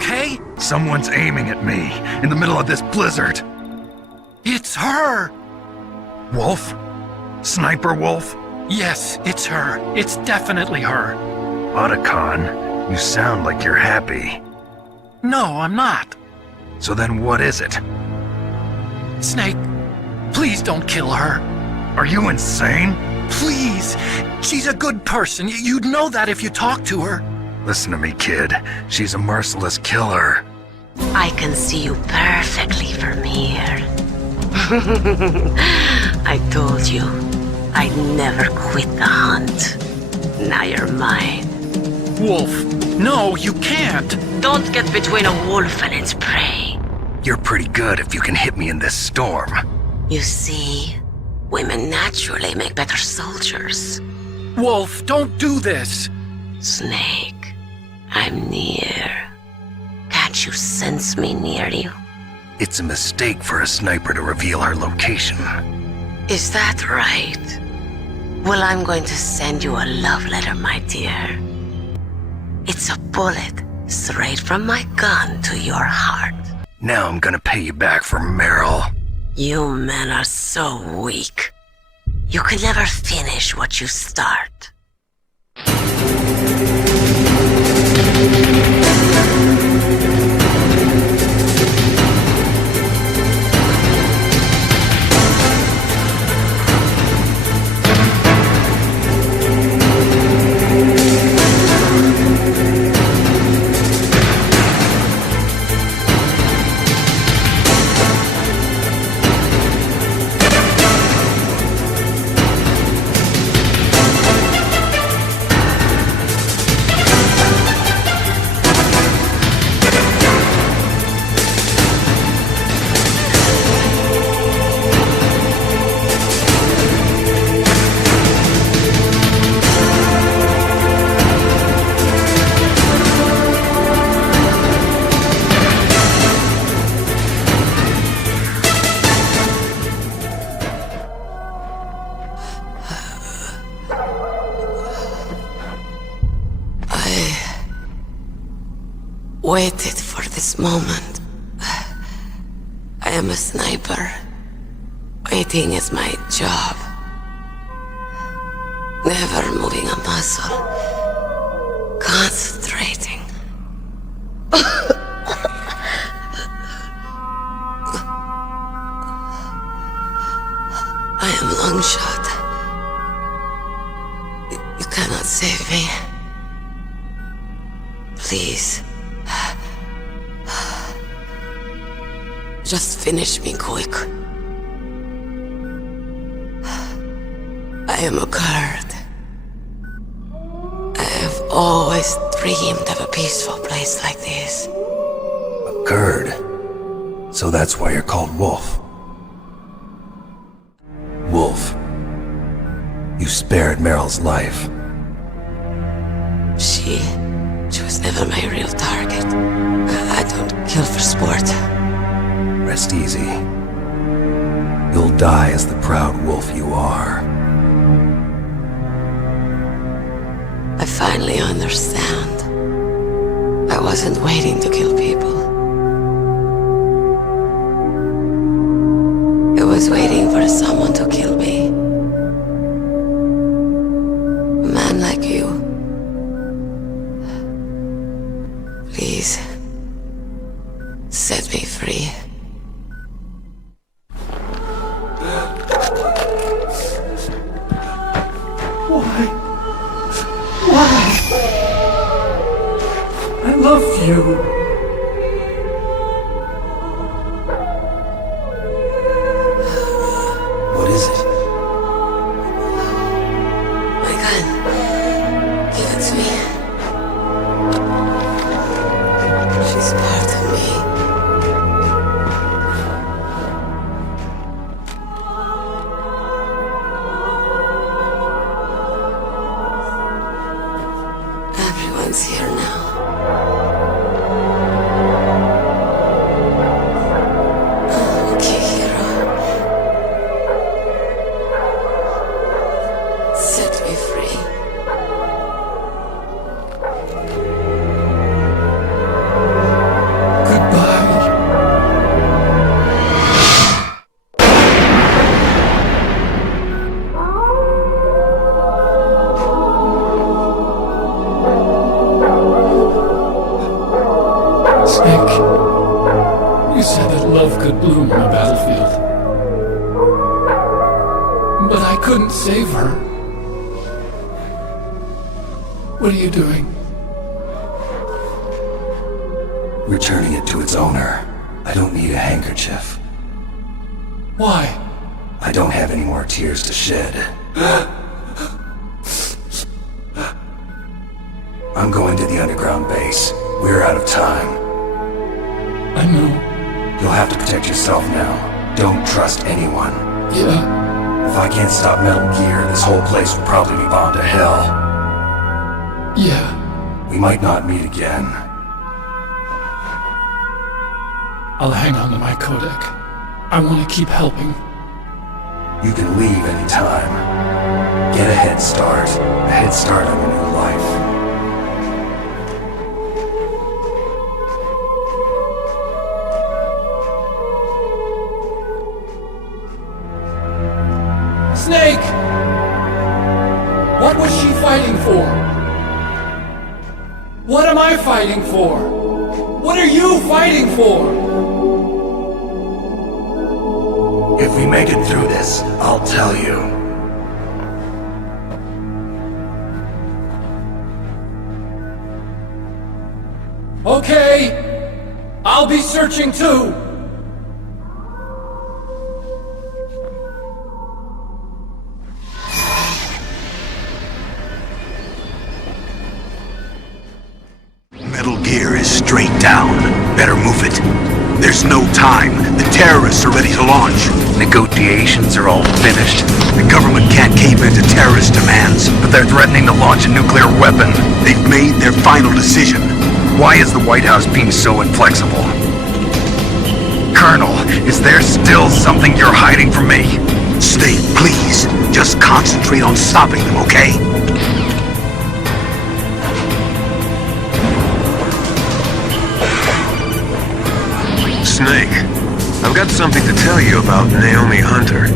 okay? Someone's aiming at me in the middle of this blizzard. It's her! Wolf? Sniper Wolf? Yes, it's her. It's definitely her. Otacon, you sound like you're happy. No, I'm not. So then what is it? Snake, please don't kill her. Are you insane? Please. She's a good person. You'd know that if you talked to her. Listen to me, kid. She's a merciless killer. I can see you perfectly from here. I told you, I'd never quit the hunt. Now you're mine. Wolf, no, you can't. Don't get between a wolf and its prey. You're pretty good if you can hit me in this storm. You see, women naturally make better soldiers. Wolf, don't do this. Snake, I'm near. Can't you sense me near you? It's a mistake for a sniper to reveal her location. Is that right? Well, I'm going to send you a love letter, my dear. It's a bullet straight from my gun to your heart. Now I'm gonna pay you back for Meryl. You men are so weak. You can never finish what you start. Waited for this moment. I am a sniper. Waiting is my job. Never moving a muscle. Concentrating. I am long shot. You cannot save me. Please. Just finish me quick. I am a Kurd. I have always dreamed of a peaceful place like this. A Kurd? So that's why you're called Wolf. Wolf, you spared Meryl's life. She was never my real target. I don't kill for sport. Rest easy. You'll die as the proud wolf you are. I finally understand. I wasn't waiting to kill people. I was waiting for someone to kill me. A man like you. Please, set me free. I love you. What is it? My gun. Give it to me. She's part of me. You said that love could bloom on a battlefield. But I couldn't save her. What are you doing? Returning it to its owner. I don't need a handkerchief. Why? I don't have any more tears to shed. I'm going to the underground base. We're out of time. I know. You'll have to protect yourself now. Don't trust anyone. Yeah. If I can't stop Metal Gear, this whole place will probably be bound to hell. Yeah. We might not meet again. I'll hang on to my codec. I want to keep helping. You can leave anytime. Get a head start. A head start on your new life. Snake! What was she fighting for? What am I fighting for? What are you fighting for? If we make it through this, I'll tell you. Okay. I'll be searching too. Metal Gear is straight down. Better move it. There's no time. The terrorists are ready to launch. Negotiations are all finished. The government can't cave into terrorist demands. But they're threatening to launch a nuclear weapon. They've made their final decision. Why is the White House being so inflexible? Colonel, is there still something you're hiding from me? Snake, please. Just concentrate on stopping them, okay? Snake, I've got something to tell you about Naomi Hunter.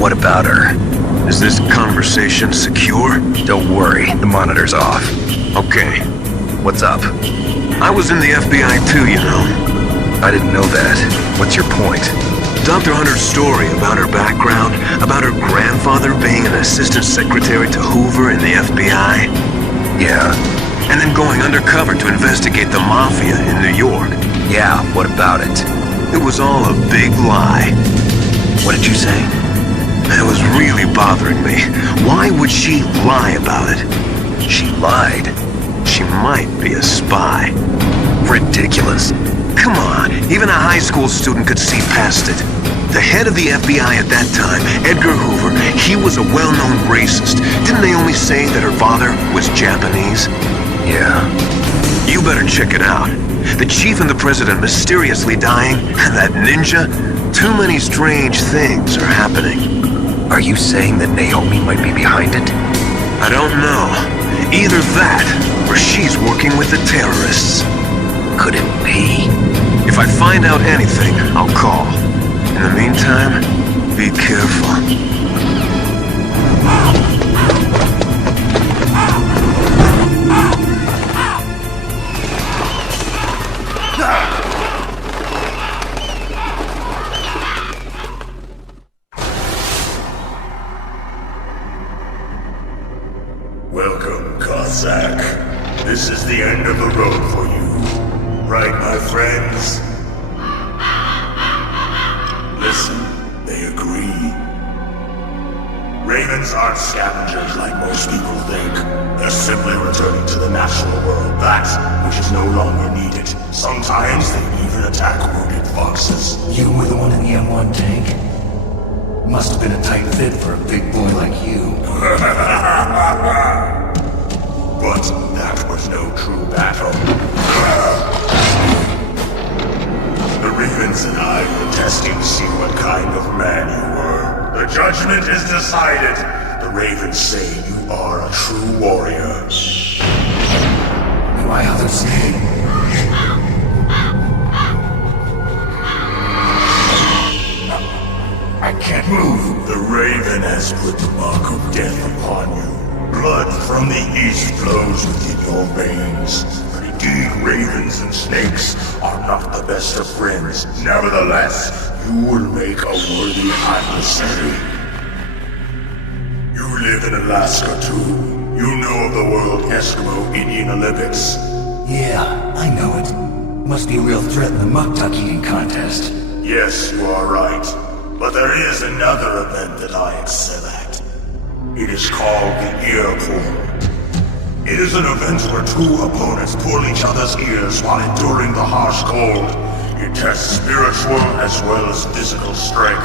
What about her? Is this conversation secure? Don't worry, the monitor's off. Okay. What's up? I was in the FBI too, you know. I didn't know that. What's your point? Dr. Hunter's story about her background, about her grandfather being an assistant secretary to Hoover in the FBI. Yeah. And then going undercover to investigate the Mafia in New York. Yeah, what about it? It was all a big lie. What did you say? It was really bothering me. Why would she lie about it? She lied. She might be a spy. Ridiculous. Come on, even a high school student could see past it. The head of the FBI at that time, Edgar Hoover, he was a well-known racist. Didn't Naomi say that her father was Japanese? Yeah. You better check it out. The chief and the president mysteriously dying, and that ninja? Too many strange things are happening. Are you saying that Naomi might be behind it? I don't know. Either that, or she's working with the terrorists. Could it be? If I find out anything, I'll call. In the meantime, be careful. Welcome, Cossack. This is the end of the road for you. Right, my friends? Listen, they agree. Ravens aren't scavengers like most people think. They're simply returning to the natural world, that which is no longer needed. Sometimes they even attack wounded foxes. You were the one in the M1 tank? Must have been a tight fit for a big boy like you. But that was no true battle. The Ravens and I were testing to see what kind of man you were. The judgment is decided. The Ravens say you are a true warrior. My other Snake. I can't move. The Raven has put the mark of death upon you. Blood from the east flows within your veins, but it Indeed, ravens and snakes are not the best of friends. Nevertheless, you will make a worthy adversary. You live in Alaska too. You know of the World Eskimo Indian Olympics. Yeah, I know it. Must be a real threat in the muck-duck eating contest. Yes, you are right. But there is another event that I excel at. It is called the Ear Pull. It is an event where two opponents pull each other's ears while enduring the harsh cold. It tests spiritual as well as physical strength.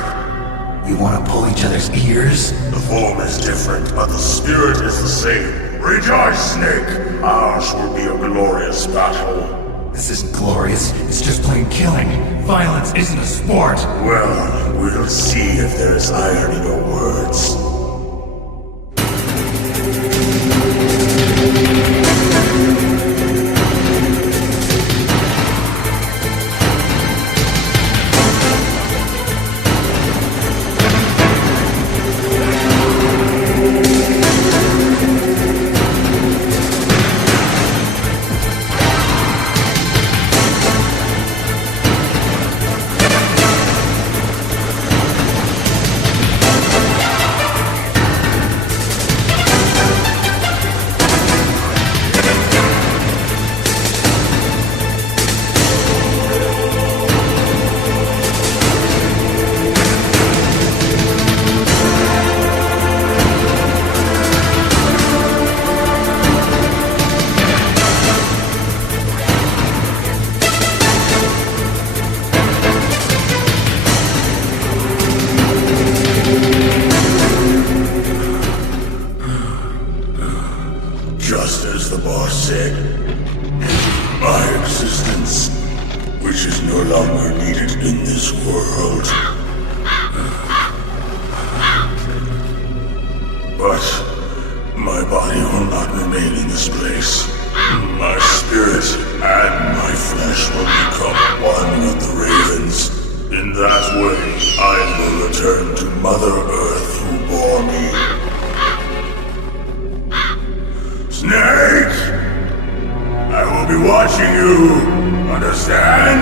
You want to pull each other's ears? The form is different, but the spirit is the same. Rejoice, Snake! Ours will be a glorious battle. This isn't glorious. It's just plain killing. Violence isn't a sport. Well, we'll see if there's iron in your words. Just as the boss said, my existence, which is no longer needed in this world. But my body will not remain in this place. My spirit and my flesh will become one with the ravens. In that way, I will return to Mother Earth who bore me. Snake! I will be watching you! Understand?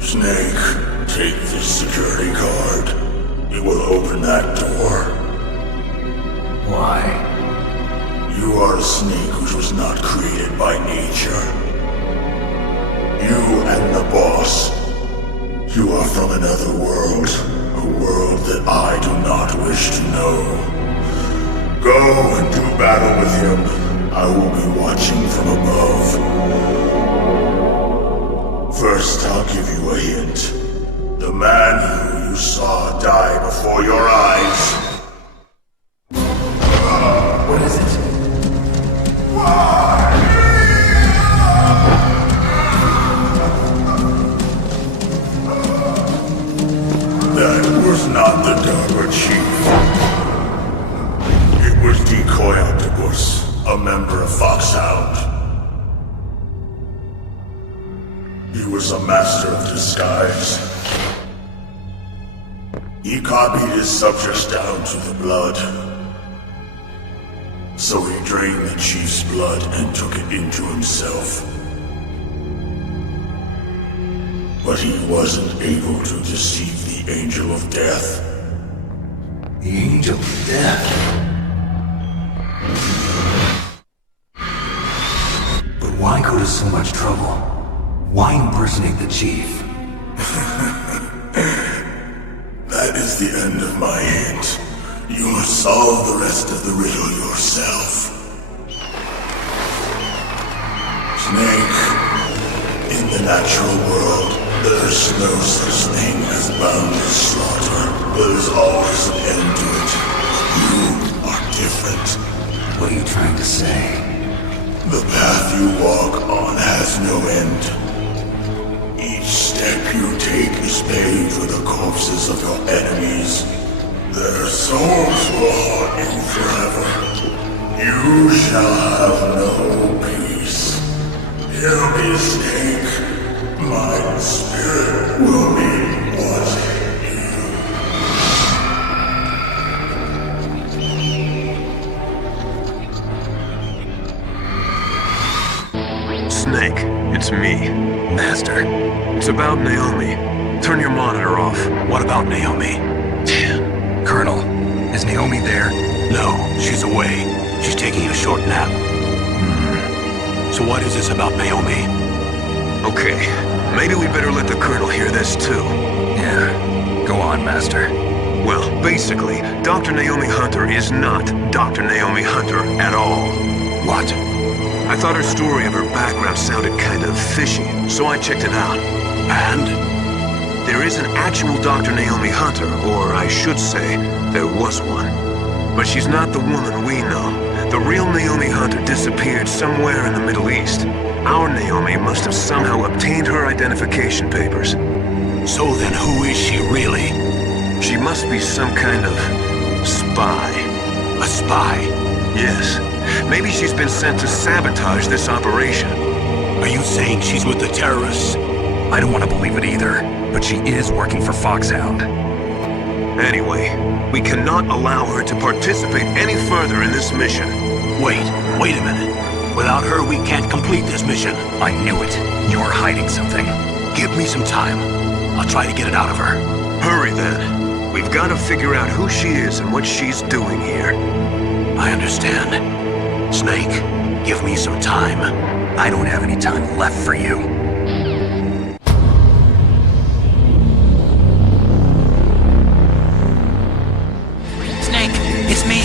Snake, take this security card. It will open that door. Why? You are a snake which was not created by nature. You and the boss. You are from another world. A world that I do not wish to know. Go and do battle with him. I will be watching from above. First, I'll give you a hint. The man who you saw die before your eyes. What is it? That was not the Darker Chief. It was Decoy Octopus, a member of Foxhound. He was a master of disguise. He copied his subjects down to the blood. So he drained the Chief's blood and took it into himself. But he wasn't able to deceive the Angel of Death. The Angel of Death? But why go to so much trouble? Why impersonate the Chief? That is the end of my hint. You must solve the rest of the riddle yourself. Snake, in the natural world, there's no such thing as boundless slaughter. There's always an end to it. You are different. What are you trying to say? The path you walk on has no end. Each step you take is paved with the corpses of your enemies. Their souls will haunt you forever. You shall have no peace. Hear me, Snake. My spirit will be watching you. Snake, it's me. Master. It's about Naomi. Turn your monitor off. What about Naomi? Colonel, is Naomi there? No, she's away. She's taking a short nap. So what is this about Naomi? Okay, maybe we better let the Colonel hear this too. Yeah, go on, Master. Well, basically, Dr. Naomi Hunter is not Dr. Naomi Hunter at all. What? I thought her story of her background sounded kind of fishy, so I checked it out. And? There is an actual Dr. Naomi Hunter, or I should say, there was one. But she's not the woman we know. The real Naomi Hunter disappeared somewhere in the Middle East. Our Naomi must have somehow obtained her identification papers. So then who is she really? She must be some kind of spy. A spy? Yes. Maybe she's been sent to sabotage this operation. Are you saying she's with the terrorists? I don't want to believe it either, but she is working for Foxhound. Anyway, we cannot allow her to participate any further in this mission. Wait a minute. Without her, we can't complete this mission. I knew it. You're hiding something. Give me some time. I'll try to get it out of her. Hurry then. We've got to figure out who she is and what she's doing here. I understand. Snake, give me some time. I don't have any time left for you. Snake, it's me.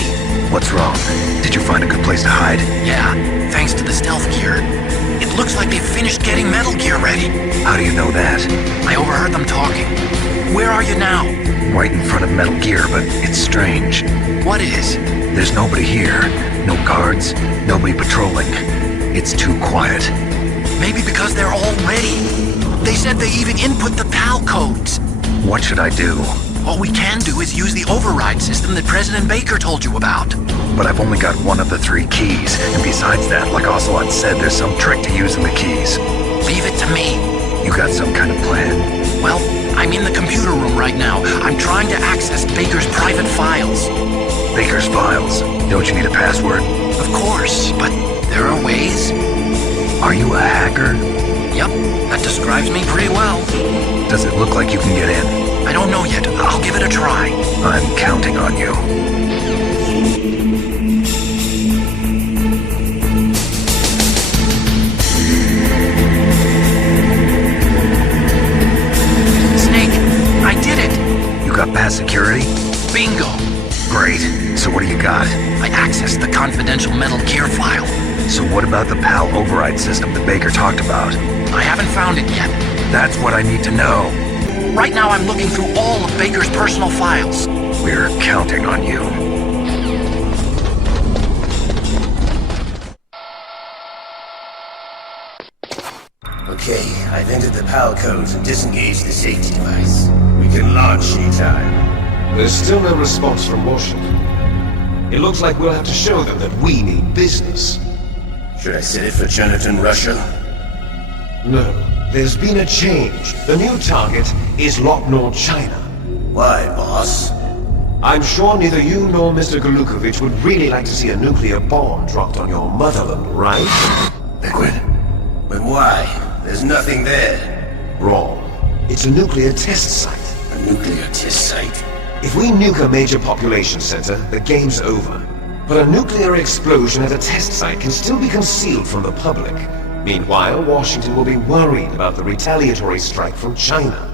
What's wrong? Did you find a good place to hide? Yeah, thanks to the stealth gear. It looks like they've finished getting Metal Gear ready. How do you know that? I overheard them talking. Where are you now? Right in front of Metal Gear, but it's strange. What is? There's nobody here. No guards, nobody patrolling. It's too quiet. Maybe because they're all ready. They said they even input the PAL codes. What should I do? All we can do is use the override system that President Baker told you about. But I've only got one of the 3 keys, and besides that, like Ocelot said, there's some trick to using the keys. Leave it to me. You got some kind of plan? Well, I'm in the computer room right now. I'm trying to access Baker's private files. Baker's files? Don't you need a password? Of course, but there are ways. Are you a hacker? Yep, that describes me pretty well. Does it look like you can get in? I don't know yet. I'll give it a try. I'm counting on you. Snake, I did it! You got past security? Bingo! Great. So what do you got? I accessed the confidential Metal Gear file. So what about the PAL override system that Baker talked about? I haven't found it yet. That's what I need to know. Right now I'm looking through all of Baker's personal files. We're counting on you. Okay, I've entered the PAL codes and disengaged the safety device. We can launch anytime. There's still no response from Washington. It looks like we'll have to show them that we mean business. Should I set it for Jonathan, Russia? No, there's been a change. The new target is Locknor, China. Why, boss? I'm sure neither you nor Mr. Golukovich would really like to see a nuclear bomb dropped on your motherland, right? Liquid? But why? There's nothing there. Wrong. It's a nuclear test site. A nuclear test site? If we nuke a major population center, the game's over. But a nuclear explosion at a test site can still be concealed from the public. Meanwhile, Washington will be worried about the retaliatory strike from China.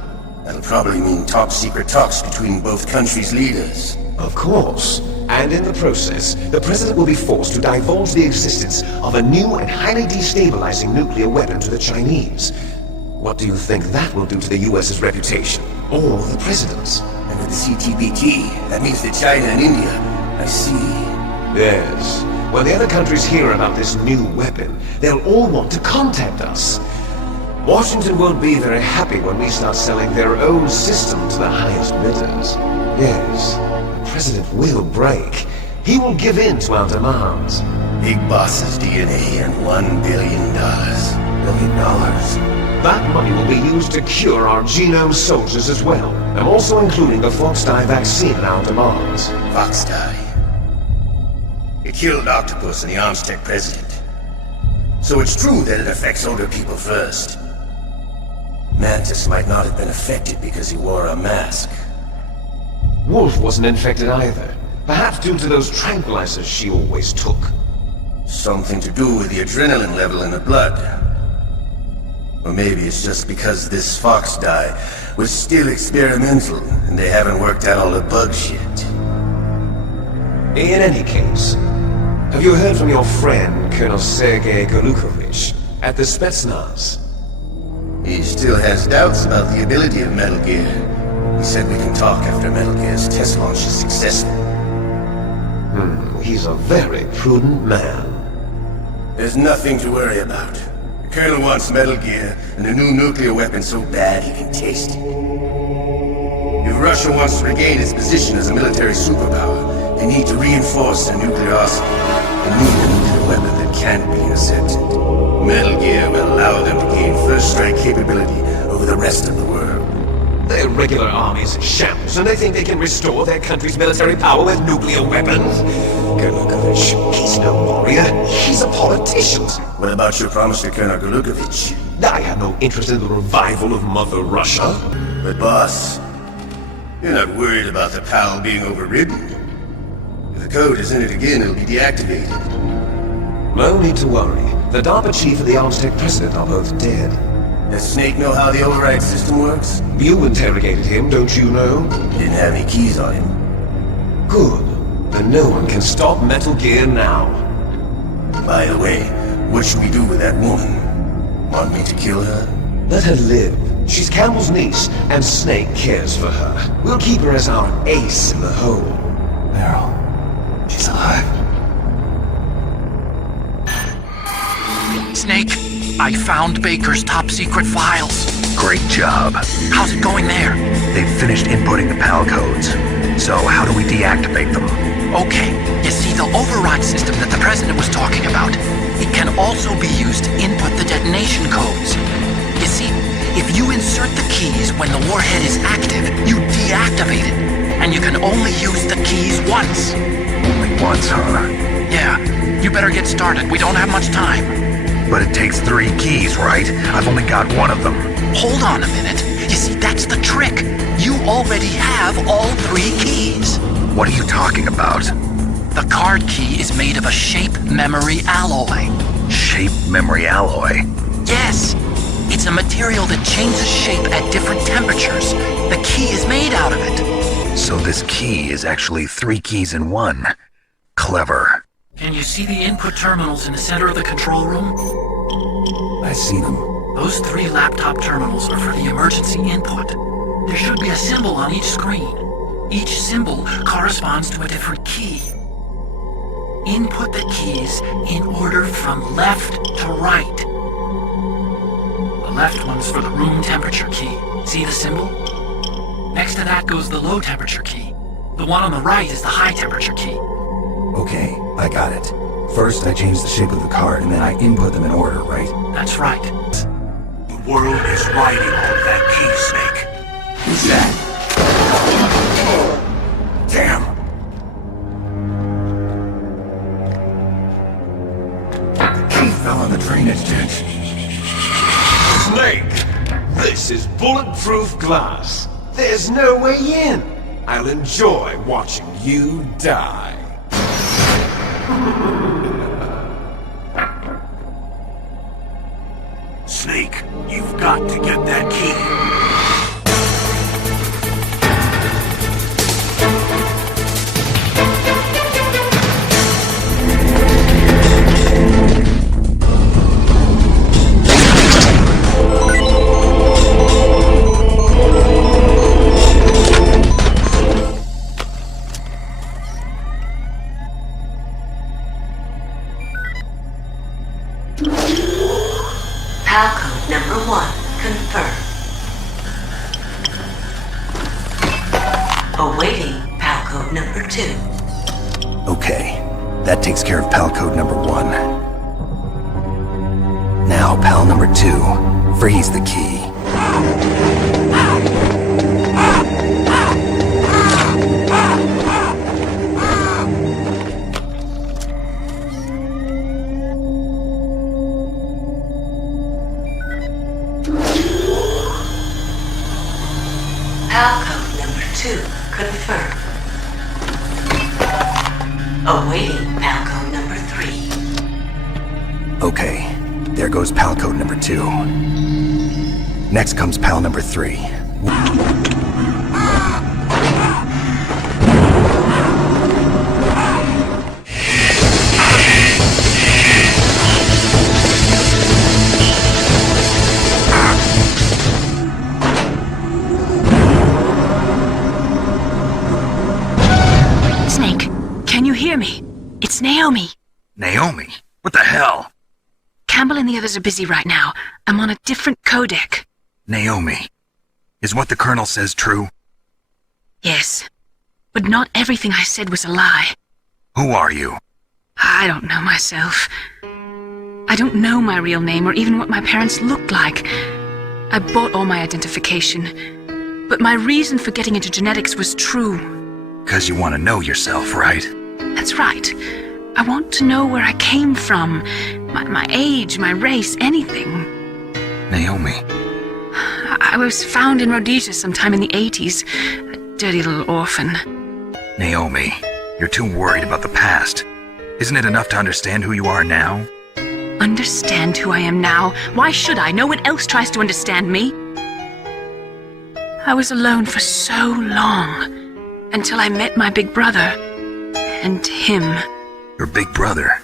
That'll probably mean top-secret talks between both countries' leaders. Of course. And in the process, the president will be forced to divulge the existence of a new and highly destabilizing nuclear weapon to the Chinese. What do you think that will do to the US's reputation? Or the president's? And with the CTBT, that means that China and India. I see. Yes. When the other countries hear about this new weapon, they'll all want to contact us. Washington won't be very happy when we start selling their own system to the highest bidders. Yes, the president will break. He will give in to our demands. Big Boss's DNA and $1 billion. $1 billion? That money will be used to cure our genome soldiers as well. I'm also including the Fox-Die vaccine in our demands. Fox-Die? It killed Octopus and the Armstech president. So it's true that it affects older people first. Mantis might not have been affected because he wore a mask. Wolf wasn't infected either. Perhaps due to those tranquilizers she always took. Something to do with the adrenaline level in the blood. Or maybe it's just because this fox dye was still experimental and they haven't worked out all the bug shit. In any case, have you heard from your friend, Colonel Sergei Golukovich, at the Spetsnaz? He still has doubts about the ability of Metal Gear. He said we can talk after Metal Gear's test launch is successful. He's a very prudent man. There's nothing to worry about. The Colonel wants Metal Gear and a new nuclear weapon so bad he can taste it. If Russia wants to regain its position as a military superpower, they need to reinforce their nuclear arsenal and need a nuclear weapon that can't be intercepted. Metal Gear will allow them to gain first strike capability over the rest of the world. Their regular army's in shambles, and they think they can restore their country's military power with nuclear weapons? Golukovich, he's no warrior. He's a politician. What about your promise to Colonel Golukovich? I have no interest in the revival of Mother Russia. But boss, you're not worried about the PAL being overridden. If the code is in it again, it'll be deactivated. No need to worry. The DARPA chief and the Armstech president are both dead. Does Snake know how the override system works? You interrogated him, don't you know? Didn't have any keys on him. Good. Then no one can stop Metal Gear now. By the way, what should we do with that woman? Want me to kill her? Let her live. She's Campbell's niece, and Snake cares for her. We'll keep her as our ace in the hole. Meryl, she's alive. Snake, I found Baker's top-secret files. Great job. How's it going there? They've finished inputting the PAL codes. So how do we deactivate them? Okay, you see, the override system that the President was talking about, it can also be used to input the detonation codes. You see, if you insert the keys when the warhead is active, you deactivate it. And you can only use the keys once. Only once, huh? Yeah, you better get started. We don't have much time. But it takes 3 keys, right? I've only got one of them. Hold on a minute. You see, that's the trick. You already have all 3 keys. What are you talking about? The card key is made of a shape memory alloy. Shape memory alloy? Yes. It's a material that changes shape at different temperatures. The key is made out of it. So this key is actually 3 keys in one. Clever. Can you see the input terminals in the center of the control room? I see them. Those 3 laptop terminals are for the emergency input. There should be a symbol on each screen. Each symbol corresponds to a different key. Input the keys in order from left to right. The left one's for the room temperature key. See the symbol? Next to that goes the low temperature key. The one on the right is the high temperature key. Okay, I got it. First, I change the shape of the card, and then I input them in order, right? That's right. The world is riding on that key, Snake. Who's that? Damn! The key fell on the drainage ditch. Snake! This is bulletproof glass. There's no way in. I'll enjoy watching you die. Snake, you've got to get that key. PAL code number 1 confirmed. Awaiting PAL code number 2. Okay, that takes care of PAL code number 1. Now, PAL number 2. Freeze the key. PAL code number 2 confirmed. Awaiting PAL code number 3. Okay, there goes PAL code number 2. Next comes PAL number 3. Snake, can you hear me? It's Naomi. Naomi? What the hell? Campbell and the others are busy right now. I'm on a different codec. Naomi, is what the Colonel says true? Yes, but not everything I said was a lie. Who are you? I don't know myself. I don't know my real name or even what my parents looked like. I bought all my identification, but my reason for getting into genetics was true. 'Cause you want to know yourself, right? That's right. I want to know where I came from, my age, my race, anything. Naomi. I was found in Rhodesia sometime in the 80s, a dirty little orphan. Naomi, you're too worried about the past. Isn't it enough to understand who you are now? Understand who I am now? Why should I? No one else tries to understand me. I was alone for so long, until I met my big brother, and him. Your big brother?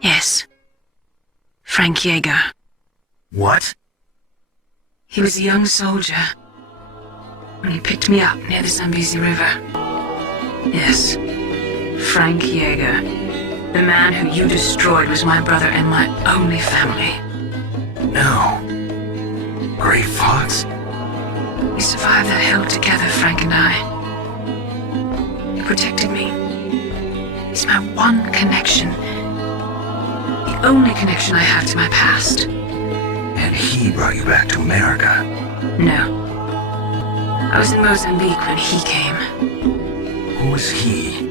Yes. Frank Yeager. What? He was a young soldier when he picked me up near the Zambezi River. Yes, Frank Yeager. The man who you destroyed was my brother and my only family. No. Gray Fox? We survived that hell together, Frank and I. He protected me. He's my one connection. The only connection I have to my past. And he brought you back to America? No. I was in Mozambique when he came. Who was he?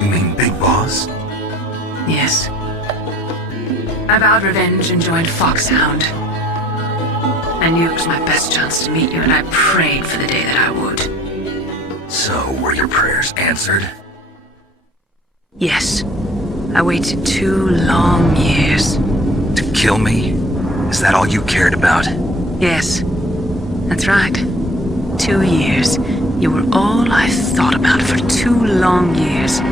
You mean Big Boss? Yes. I vowed revenge and joined Foxhound. I knew it was my best chance to meet you, and I prayed for the day that I would. So, were your prayers answered? Yes. I waited 2 long years. To kill me? Is that all you cared about? Yes. That's right. 2 years. You were all I thought about for 2 long years.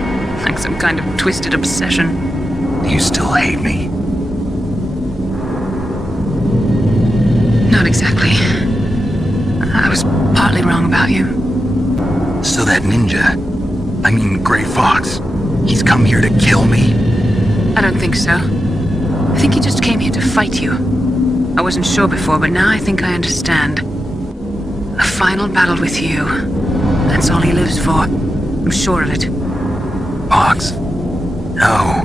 Like some kind of twisted obsession. Do you still hate me? Not exactly. I was partly wrong about you. So that ninja, I mean Gray Fox, he's come here to kill me? I don't think so. I think he just came here to fight you. I wasn't sure before, but now I think I understand. A final battle with you. That's all he lives for. I'm sure of it. Fox? No.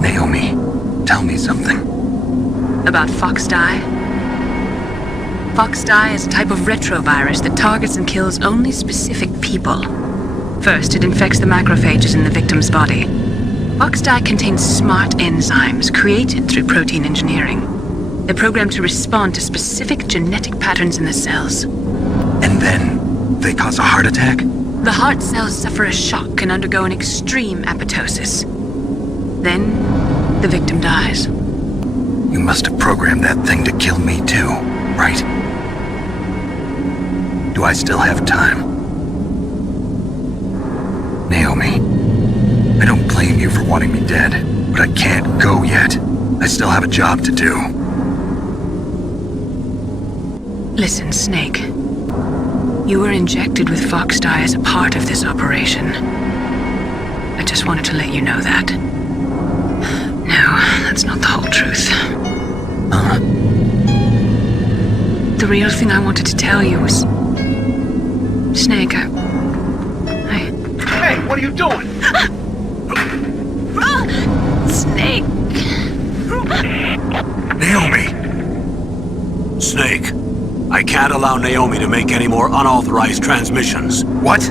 Naomi, tell me something. About Foxdie? Foxdie is a type of retrovirus that targets and kills only specific people. First, it infects the macrophages in the victim's body. Foxdie contains smart enzymes created through protein engineering. They're programmed to respond to specific genetic patterns in the cells. And then, they cause a heart attack? The heart cells suffer a shock and undergo an extreme apoptosis. Then, the victim dies. You must have programmed that thing to kill me too, right? Do I still have time? Naomi, I don't blame you for wanting me dead, but I can't go yet. I still have a job to do. Listen, Snake. You were injected with Foxdie as a part of this operation. I just wanted to let you know that. No, that's not the whole truth. The real thing I wanted to tell you was... Snake, Hey, what are you doing? Snake! Naomi! Snake, I can't allow Naomi to make any more unauthorized transmissions. What?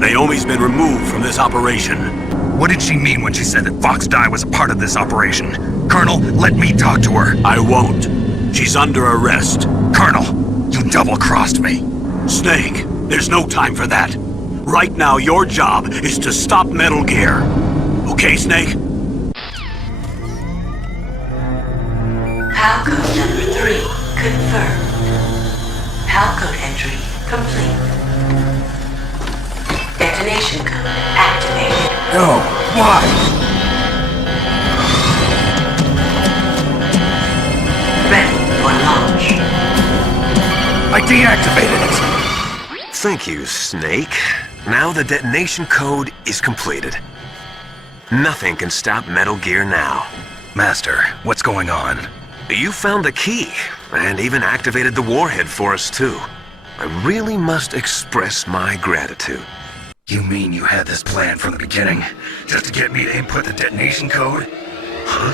Naomi's been removed from this operation. What did she mean when she said that Foxdie was a part of this operation? Colonel, let me talk to her. I won't. She's under arrest. Colonel, you double-crossed me. Snake, there's no time for that. Right now, your job is to stop Metal Gear. Okay, Snake? PAL code number 3 confirmed. PAL code entry complete. Detonation code activated. No, why? Ready for launch. I deactivated it. Thank you, Snake. Now the detonation code is completed. Nothing can stop Metal Gear now. Master, what's going on? You found the key, and even activated the warhead for us, too. I really must express my gratitude. You mean you had this plan from the beginning? Just to get me to input the detonation code? Huh?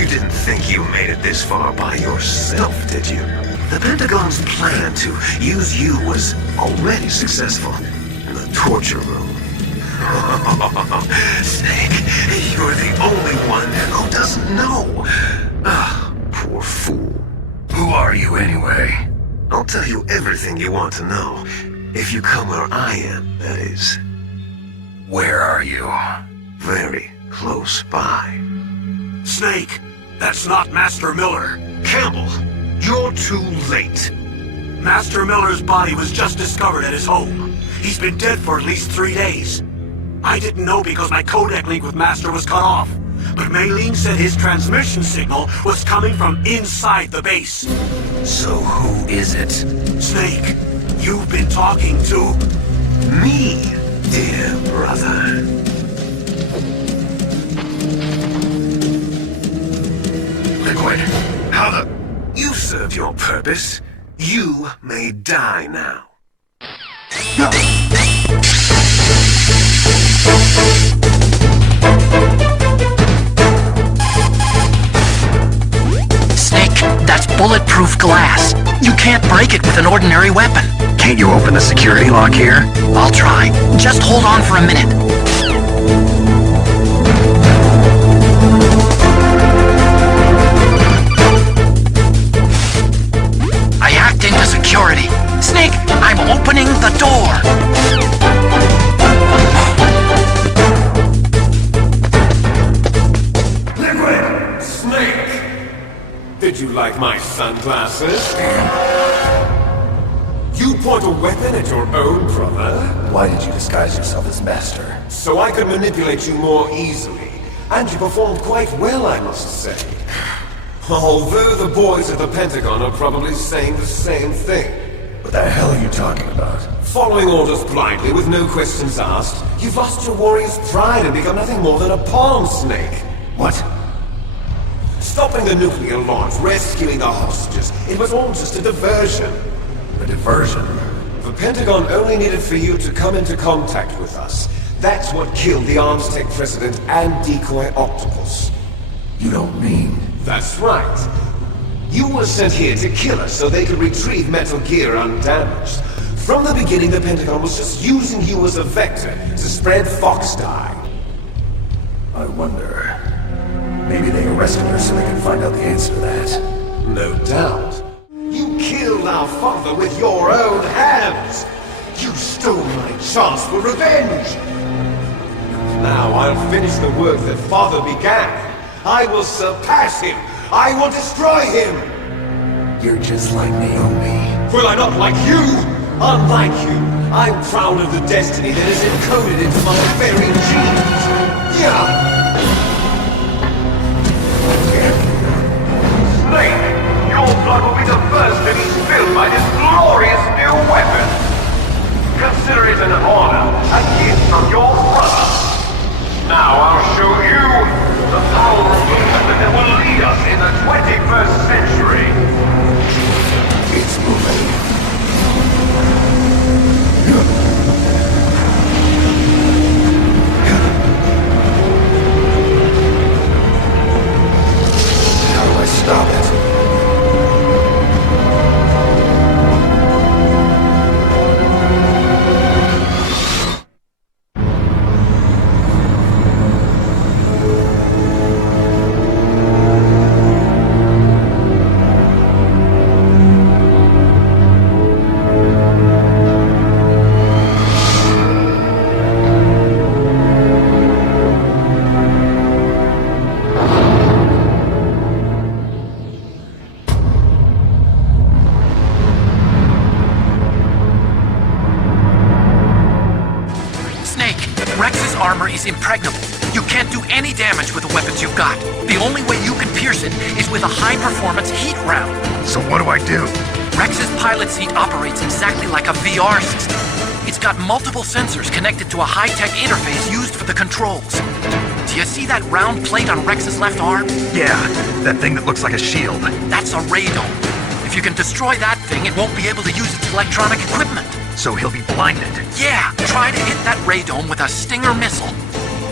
You didn't think you made it this far by yourself, did you? The Pentagon's plan to use you was already successful in the torture room. Snake, you're the only one who doesn't know. Ah, poor fool. Who are you anyway? I'll tell you everything you want to know. If you come where I am, that is. Where are you? Very close by. Snake, that's not Master Miller. Campbell, you're too late. Master Miller's body was just discovered at his home. He's been dead for at least 3 days. I didn't know because my codec link with Master was cut off. But Mei Ling said his transmission signal was coming from inside the base. So who is it? Snake, you've been talking to... Me, dear brother. Liquid, how the... You served your purpose. You may die now. Snake, that's bulletproof glass. You can't break it with an ordinary weapon. Can't you open the security lock here? I'll try. Just hold on for a minute. I hacked into security. Snake, I'm opening the door. Liquid! Snake! Did you like my sunglasses? You point a weapon at your own brother? Why did you disguise yourself as Master? So I could manipulate you more easily. And you performed quite well, I must say. Although the boys at the Pentagon are probably saying the same thing. What the hell are you talking about? Following orders blindly with no questions asked, you've lost your warrior's pride and become nothing more than a pawn, Snake. What? Stopping the nuclear launch, rescuing the hostages, it was all just a diversion. A diversion? The Pentagon only needed for you to come into contact with us. That's what killed the Arms Tech president and decoy Octopus. You don't mean... That's right. You were sent here to kill us so they could retrieve Metal Gear undamaged. From the beginning, the Pentagon was just using you as a vector to spread Fox dye. I wonder... Maybe they arrested her so they could find out the answer to that. No doubt. You killed our father with your own hands! You stole my chance for revenge! Now I'll finish the work that father began. I will surpass him! I will destroy him! You're just like Naomi. Will I not like you? Unlike you, I'm proud of the destiny that is encoded into my very genes. Yeah! Snake, your blood will be the first to be spilled by this glorious new weapon. Consider it an honor, a gift from your brother. Now I'll show you the power of the weapon that will lead us in the 21st century. It's moving. weapons you've got. The only way you can pierce it is with a high-performance heat round. So what do I do? Rex's pilot seat operates exactly like a VR system. It's got multiple sensors connected to a high-tech interface used for the controls. Do you see that round plate on Rex's left arm? Yeah, that thing that looks like a shield. That's a radome. If you can destroy that thing, it won't be able to use its electronic equipment. So he'll be blinded. Yeah, try to hit that radome with a Stinger missile.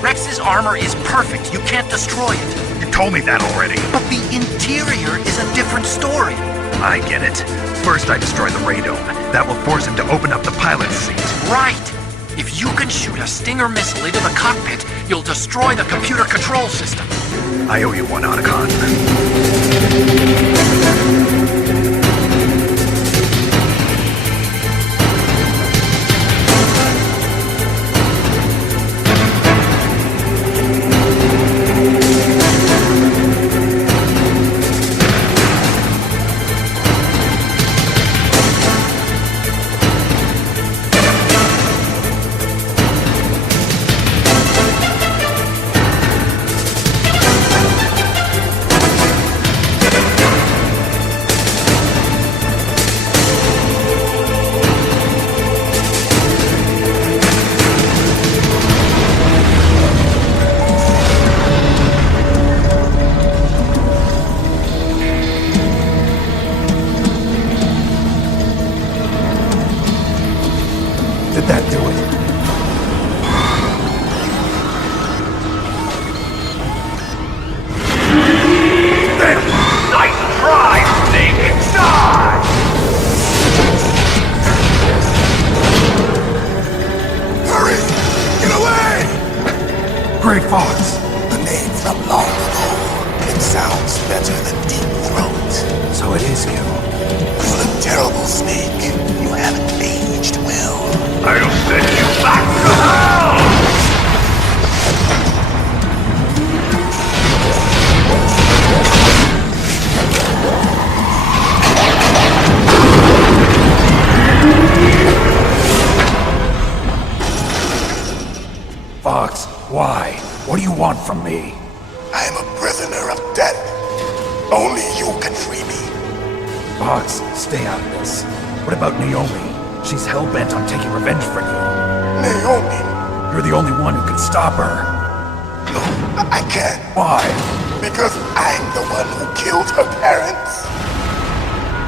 Rex's armor is perfect. You can't destroy it. You told me that already. But the interior is a different story. I get it. First I destroy the radome. That will force him to open up the pilot's seat. Right. If you can shoot a Stinger missile into the cockpit, you'll destroy the computer control system. I owe you one, Otacon. Did that do it? Nice try, Snake! Die! Hurry! Get away! Great Fox! The name from long ago. It sounds better than Deep Throat. So it is you. You look terrible, Snake. You haven't aged well. I'll send you back to hell! Fox, why? What do you want from me? I am a prisoner of death. Only you can free me. Fox, stay out of this. What about Naomi? She's hell-bent on taking revenge for you. Naomi? You're the only one who can stop her. No, I can't. Why? Because I'm the one who killed her parents.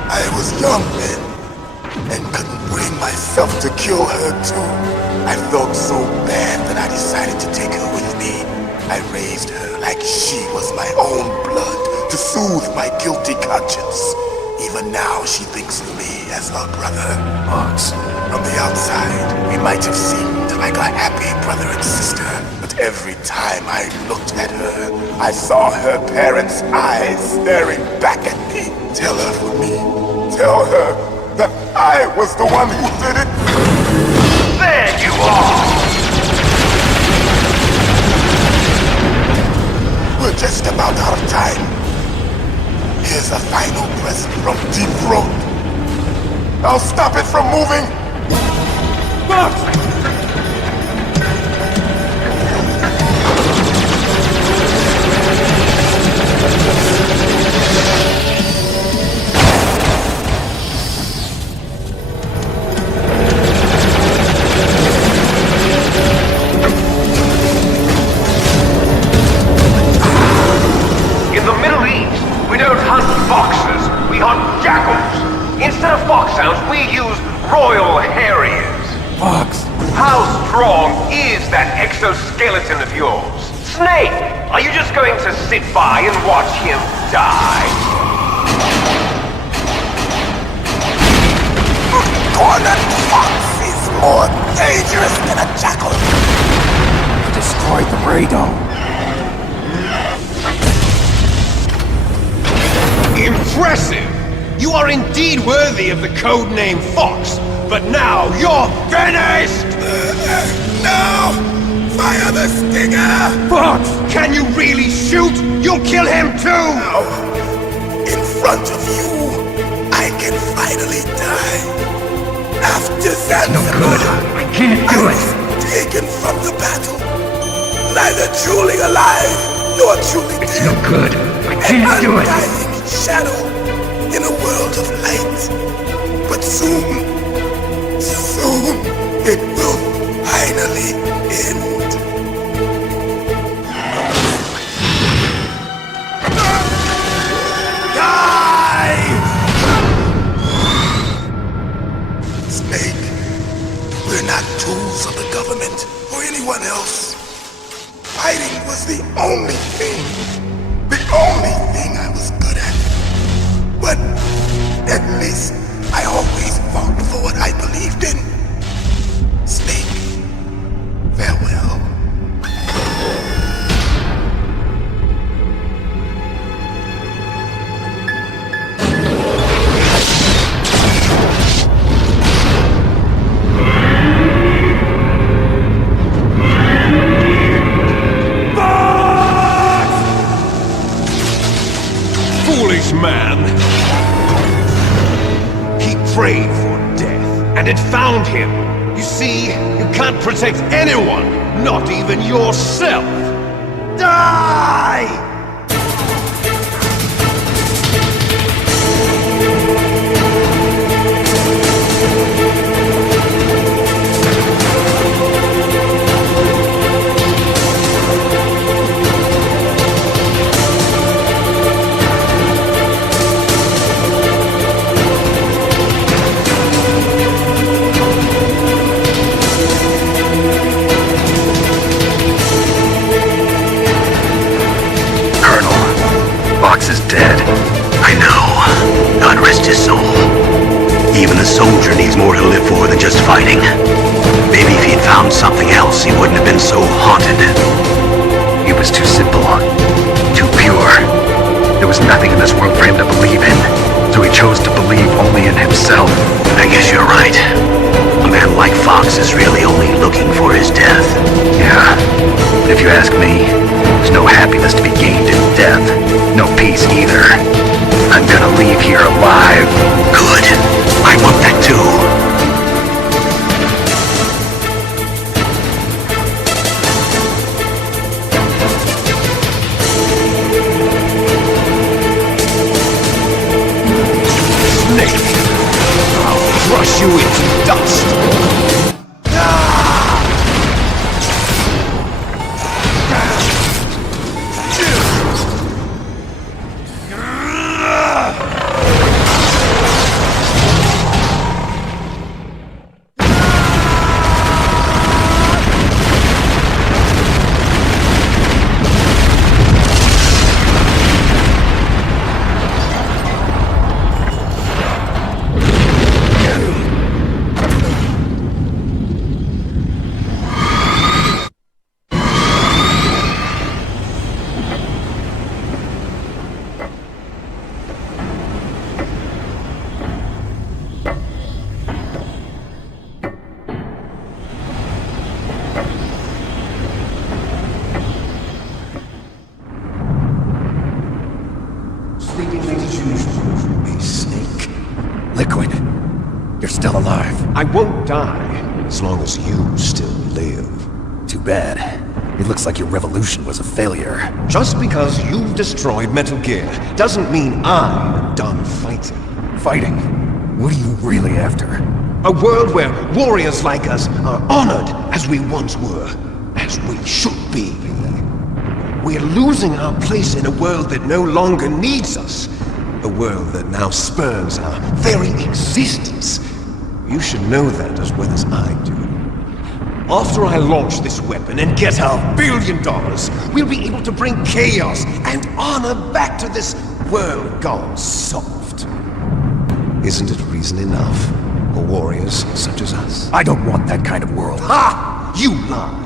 I was young then, and couldn't bring myself to kill her too. I felt so bad that I decided to take her with me. I raised her like she was my own blood to soothe my guilty conscience. Even now, she thinks of me as her brother. Fox. From the outside, we might have seemed like a happy brother and sister, but every time I looked at her, I saw her parents' eyes staring back at me. Tell her for me. Tell her that I was the one who did it. There you are! We're just about out of time. Here's a final present from Deep Throat. I'll stop it from moving. Fox! In the Middle East, we don't hunt foxes, we hunt jackals. Instead of foxhounds, we use royal harriers. Fox! How strong is that exoskeleton of yours? Snake, are you just going to sit by and watch him die? Cornered fox is more dangerous than a jackal. You destroyed the radome. Impressive! You are indeed worthy of the codename Fox, but now you're finished! No! Fire the stinger! Fox! Can you really shoot? You'll kill him too! No. In front of you, I can finally die. After Zanzibar, No good. I can't do I was taken from the battle. Neither truly alive You're truly It's dead. no good. I can't do it. Undying shadow in a world of light. But soon it will finally end. Die! Snake, we're not tools of the government or anyone else. Fighting was the only thing I was good at. But at least I always fought for what I believed in. Snake, farewell. Foolish man! He prayed for death, and it found him. You see, you can't protect anyone, not even yourself. Die! Fox is dead. I know. God rest his soul. Even a soldier needs more to live for than just fighting. Maybe if he'd found something else, he wouldn't have been so haunted. He was too simple. Too pure. There was nothing in this world for him to believe in. So he chose to believe only in himself. I guess you're right. A man like Fox is really only looking for his death. Yeah. But if you ask me, there's no happiness to be gained in death. No peace either. I'm gonna leave here alive. Good. I want that too. Snake! I'll crush you into dust! Liquid, you're still alive. I won't die, as long as you still live. Too bad. It looks like your revolution was a failure. Just because you've destroyed Metal Gear doesn't mean I'm done fighting. Fighting? What are you really after? A world where warriors like us are honored as we once were, as we should be. We're losing our place in a world that no longer needs us. A world that now spurns our very existence. You should know that as well as I do. After I launch this weapon and get our $1 billion, we'll be able to bring chaos and honor back to this world gone soft. Isn't it reason enough for warriors such as us? I don't want that kind of world. Ha! You lie!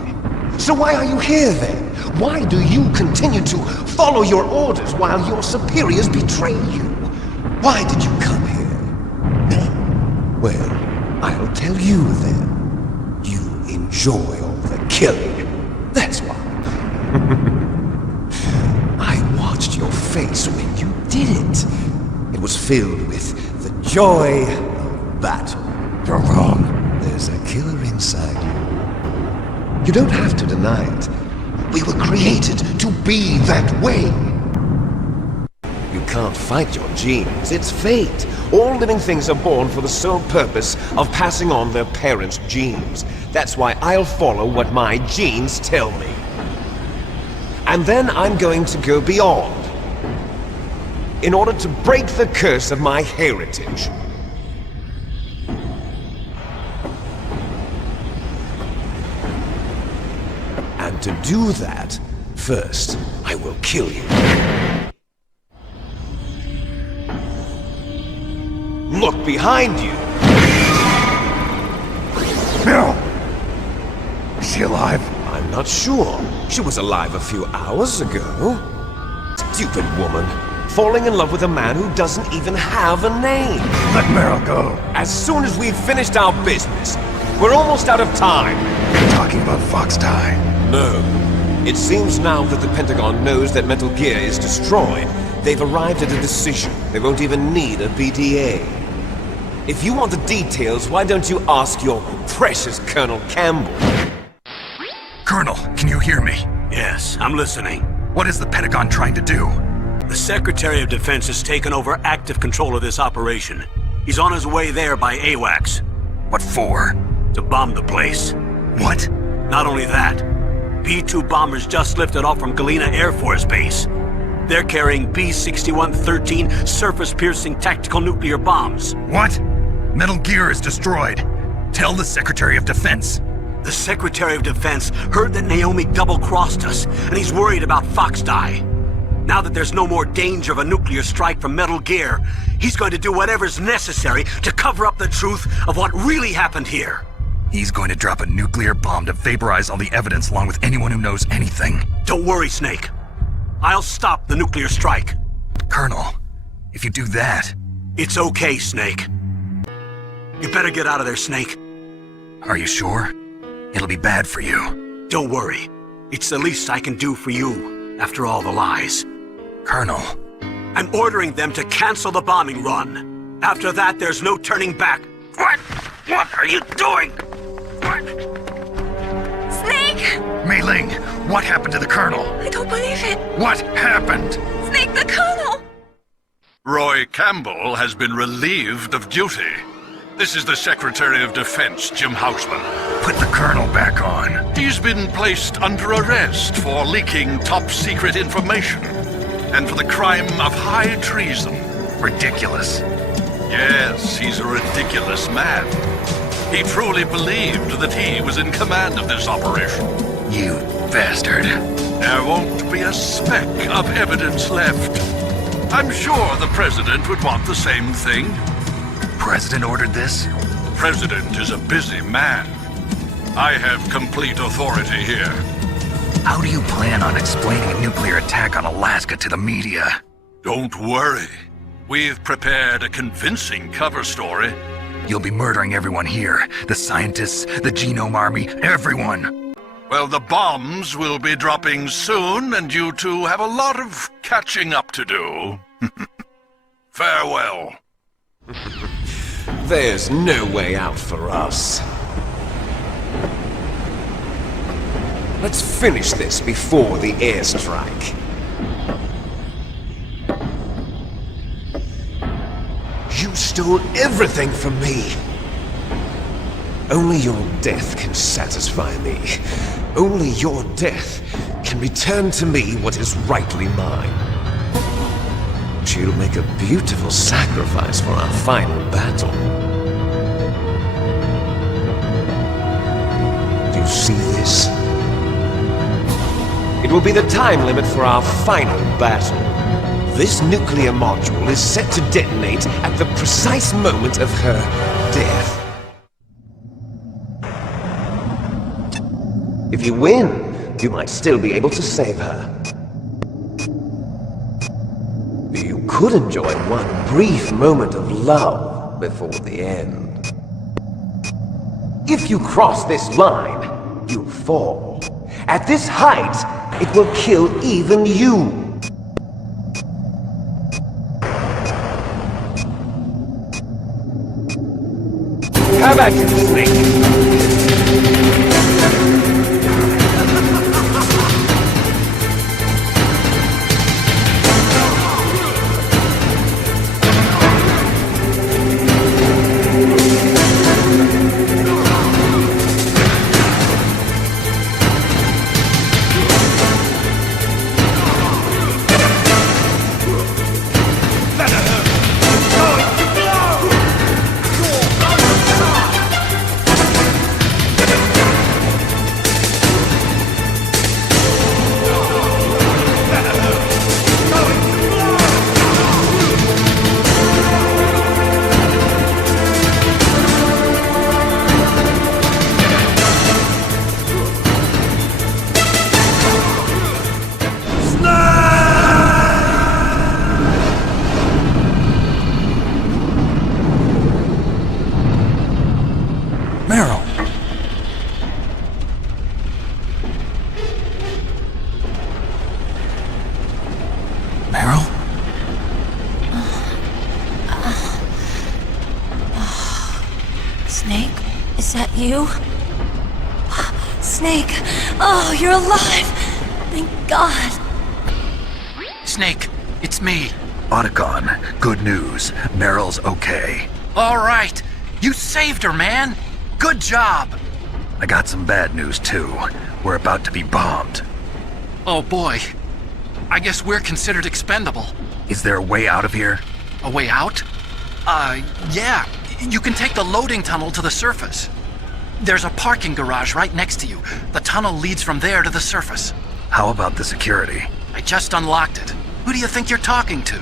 So why are you here then? Why do you continue to follow your orders while your superiors betray you? Why did you come here? Well, I'll tell you then. You enjoy all the killing. That's why. I watched your face when you did it. It was filled with the joy of battle. You're wrong. There's a killer inside you. You don't have to deny it. We were created to be that way. You can't fight your genes. It's fate. All living things are born for the sole purpose of passing on their parents' genes. That's why I'll follow what my genes tell me. And then I'm going to go beyond, in order to break the curse of my heritage. And to do that, first, I will kill you. Look behind you! Meryl! Is she alive? I'm not sure. She was alive a few hours ago. Stupid woman. Falling in love with a man who doesn't even have a name. Let Meryl go. As soon as we've finished our business. We're almost out of time. You're talking about Fox Die. No. It seems now that the Pentagon knows that Metal Gear is destroyed. They've arrived at a decision. They won't even need a BDA. If you want the details, why don't you ask your precious Colonel Campbell? Colonel, can you hear me? Yes, I'm listening. What is the Pentagon trying to do? The Secretary of Defense has taken over active control of this operation. He's on his way there by AWACS. What for? To bomb the place. What? Not only that, B-2 bombers just lifted off from Galena Air Force Base. They're carrying B-6113 surface-piercing tactical nuclear bombs. What? Metal Gear is destroyed. Tell the Secretary of Defense. The Secretary of Defense heard that Naomi double-crossed us, and he's worried about Fox Die. Now that there's no more danger of a nuclear strike from Metal Gear, he's going to do whatever's necessary to cover up the truth of what really happened here. He's going to drop a nuclear bomb to vaporize all the evidence along with anyone who knows anything. Don't worry, Snake. I'll stop the nuclear strike. Colonel, if you do that... It's okay, Snake. You better get out of there, Snake. Are you sure? It'll be bad for you. Don't worry. It's the least I can do for you, after all the lies. Colonel... I'm ordering them to cancel the bombing run. After that, there's no turning back. What? What are you doing? What? Snake! Mei Ling, what happened to the Colonel? I don't believe it. What happened? Snake, the Colonel! Roy Campbell has been relieved of duty. This is the Secretary of Defense, Jim Hausman. Put the Colonel back on. He's been placed under arrest for leaking top-secret information and for the crime of high treason. Ridiculous. Yes, he's a ridiculous man. He truly believed that he was in command of this operation. You bastard. There won't be a speck of evidence left. I'm sure the President would want the same thing. President ordered this? The President is a busy man. I have complete authority here. How do you plan on explaining a nuclear attack on Alaska to the media? Don't worry. We've prepared a convincing cover story. You'll be murdering everyone here. The scientists, the Genome Army, everyone. Well, the bombs will be dropping soon, and you two have a lot of catching up to do. Farewell. There's no way out for us. Let's finish this before the airstrike. You stole everything from me. Only your death can satisfy me. Only your death can return to me what is rightly mine. She'll make a beautiful sacrifice for our final battle. Do you see this? It will be the time limit for our final battle. This nuclear module is set to detonate at the precise moment of her death. If you win, you might still be able to save her. You could enjoy one brief moment of love before the end. If you cross this line, you'll fall. At this height, it will kill even you. Come back, you snake! You? Snake! Oh, you're alive! Thank God! Snake, it's me. Otacon, good news. Meryl's okay. All right. You saved her, man. Good job. I got some bad news, too. We're about to be bombed. Oh, boy. I guess we're considered expendable. Is there a way out of here? A way out? Yeah. You can take the loading tunnel to the surface. There's a parking garage right next to you. The tunnel leads from there to the surface. How about the security? I just unlocked it. Who do you think you're talking to?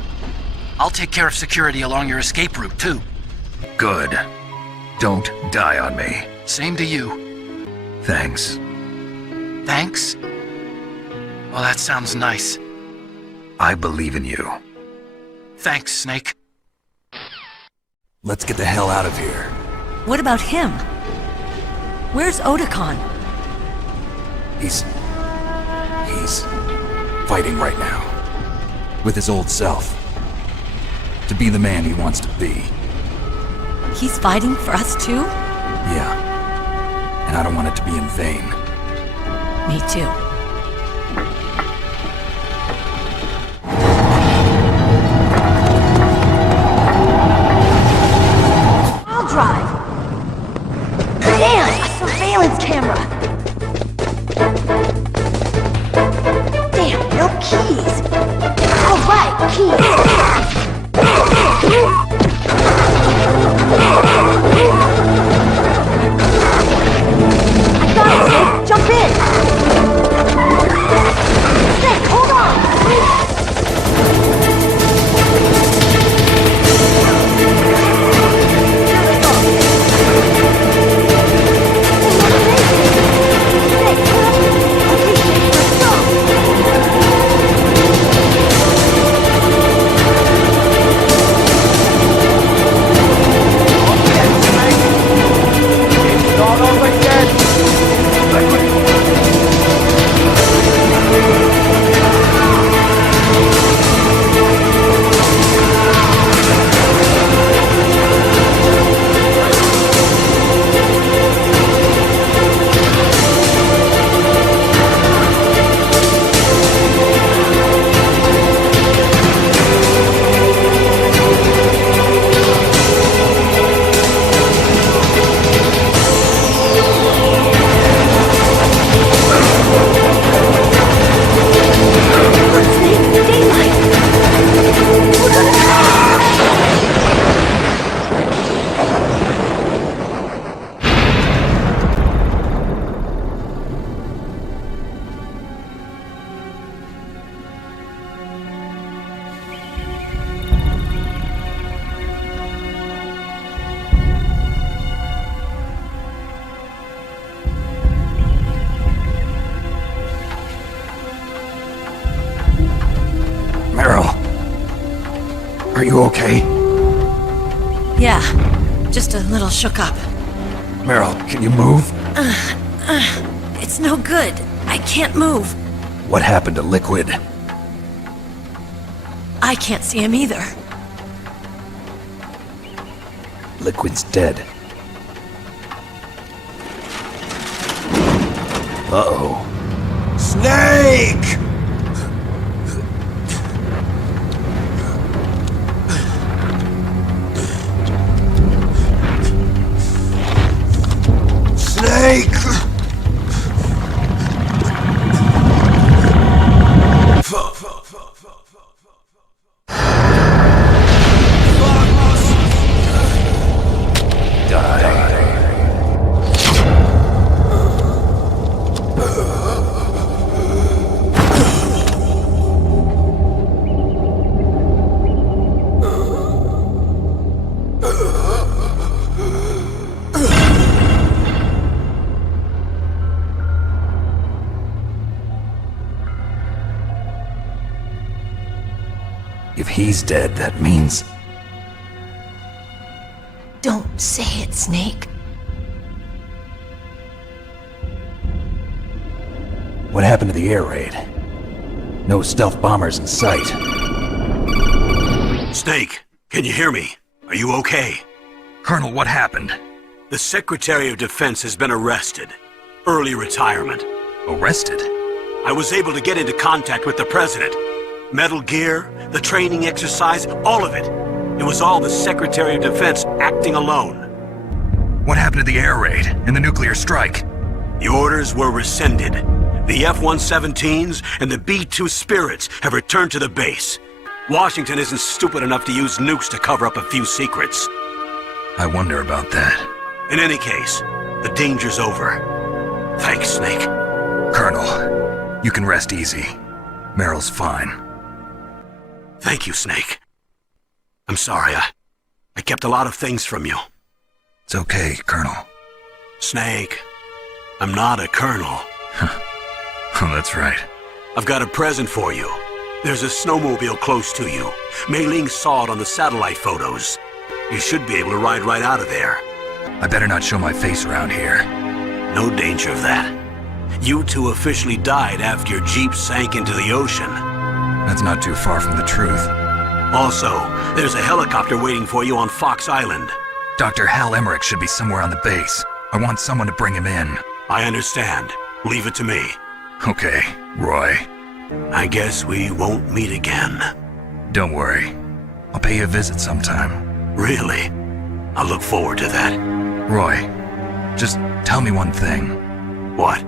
I'll take care of security along your escape route, too. Good. Don't die on me. Same to you. Thanks. Thanks? Well, that sounds nice. I believe in you. Thanks, Snake. Let's get the hell out of here. What about him? Where's Otacon? He's fighting right now. With his old self. To be the man he wants to be. He's fighting for us too? Yeah. And I don't want it to be in vain. Me too. I'll drive! Damn! A surveillance camera! Damn, no keys! Alright, keys! I got it, Snake! Jump in! Snake, hold on! Are you okay? Yeah, just a little shook up. Meryl, can you move? It's no good. I can't move. What happened to Liquid? I can't see him either. Liquid's dead. Uh-oh. Snake! Snake! If he's dead, that means... Don't say it, Snake. What happened to the air raid? No stealth bombers in sight. Snake, can you hear me? Are you okay? Colonel, what happened? The Secretary of Defense has been arrested. Early retirement. Arrested? I was able to get into contact with the President. Metal Gear, the training exercise, all of it. It was all the Secretary of Defense acting alone. What happened to the air raid and the nuclear strike? The orders were rescinded. The F-117s and the B-2 Spirits have returned to the base. Washington isn't stupid enough to use nukes to cover up a few secrets. I wonder about that. In any case, the danger's over. Thanks, Snake. Colonel, you can rest easy. Meryl's fine. Thank you, Snake. I'm sorry, I kept a lot of things from you. It's okay, Colonel. Snake, I'm not a colonel. Oh, that's right. I've got a present for you. There's a snowmobile close to you. Mei Ling saw it on the satellite photos. You should be able to ride right out of there. I better not show my face around here. No danger of that. You two officially died after your Jeep sank into the ocean. That's not too far from the truth. Also, there's a helicopter waiting for you on Fox Island. Dr. Hal Emmerich should be somewhere on the base. I want someone to bring him in. I understand. Leave it to me. Okay, Roy. I guess we won't meet again. Don't worry. I'll pay you a visit sometime. Really? I look forward to that. Roy, just tell me one thing. What?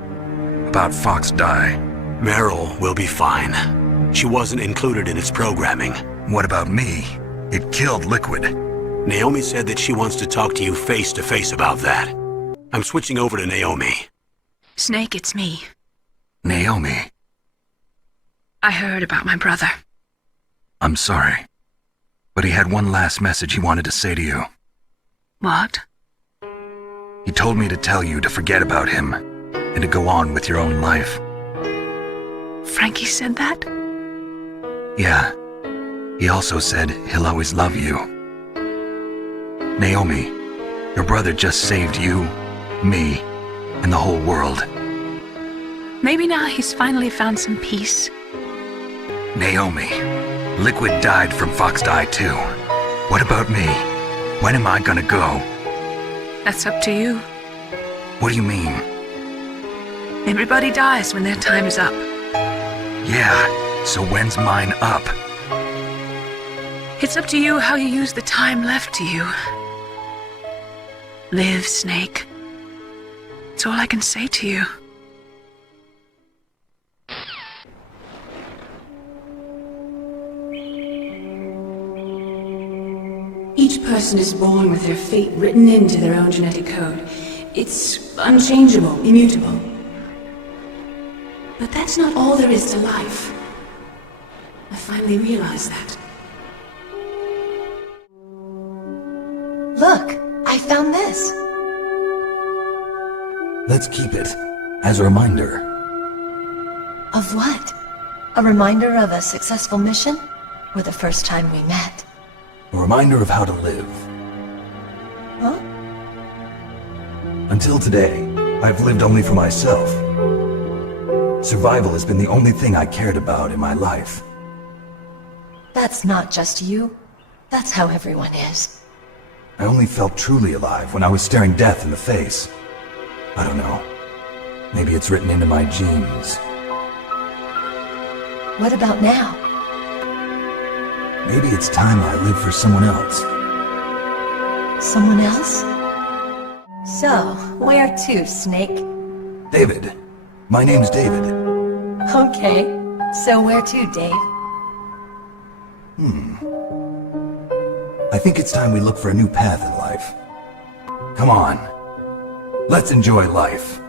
About Fox Die. Meryl will be fine. She wasn't included in its programming. What about me? It killed Liquid. Naomi said that she wants to talk to you face to face about that. I'm switching over to Naomi. Snake, it's me. Naomi. I heard about my brother. I'm sorry. But he had one last message he wanted to say to you. What? He told me to tell you to forget about him and to go on with your own life. Frankie said that? Yeah. He also said he'll always love you. Naomi, your brother just saved you, me, and the whole world. Maybe now he's finally found some peace. Naomi, Liquid died from Fox Die too. What about me? When am I gonna go? That's up to you. What do you mean? Everybody dies when their time is up. Yeah, so when's mine up? It's up to you how you use the time left to you. Live, Snake. That's all I can say to you. Each person is born with their fate written into their own genetic code. It's unchangeable, immutable. But that's not all there is to life. I finally realized that. Look, I found this. Let's keep it as a reminder. Of what? A reminder of a successful mission? Or the first time we met? A reminder of how to live. Huh? Until today, I've lived only for myself. Survival has been the only thing I cared about in my life. That's not just you. That's how everyone is. I only felt truly alive when I was staring death in the face. I don't know. Maybe it's written into my genes. What about now? Maybe it's time I live for someone else. Someone else? So, where to, Snake? David. My name's David. Okay. So where to, Dave? I think it's time we look for a new path in life. Come on. Let's enjoy life.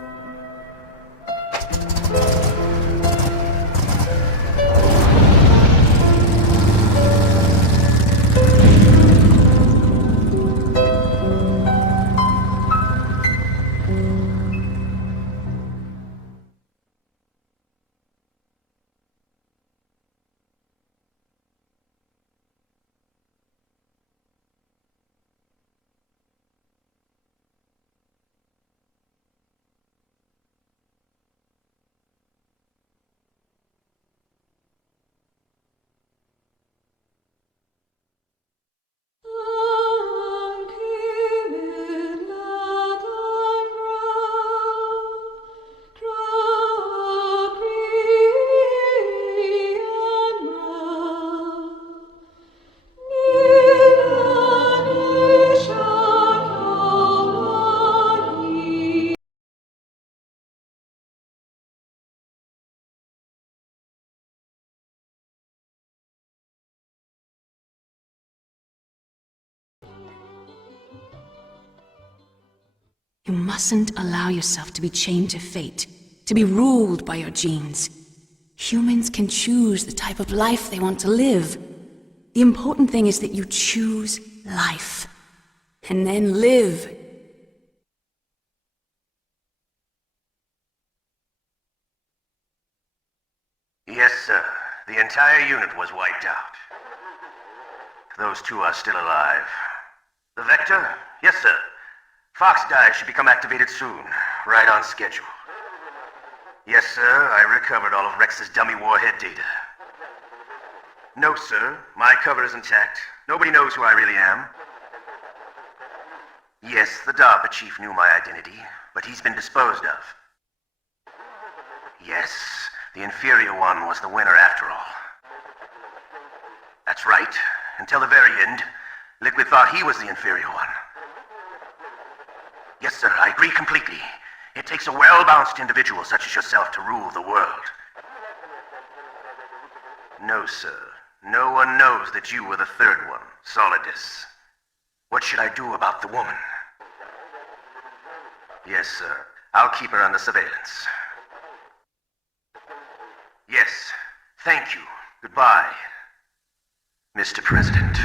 You mustn't allow yourself to be chained to fate, to be ruled by your genes. Humans can choose the type of life they want to live. The important thing is that you choose life, and then live. Yes, sir. The entire unit was wiped out. Those two are still alive. The Vector? Yes, sir. Fox Die should become activated soon. Right on schedule. Yes, sir. I recovered all of Rex's dummy warhead data. No, sir. My cover is intact. Nobody knows who I really am. Yes, the DARPA chief knew my identity, but he's been disposed of. Yes, the inferior one was the winner after all. That's right. Until the very end, Liquid thought he was the inferior one. Yes, sir, I agree completely. It takes a well-balanced individual such as yourself to rule the world. No, sir. No one knows that you were the third one, Solidus. What should I do about the woman? Yes, sir. I'll keep her under surveillance. Yes. Thank you. Goodbye, Mr. President.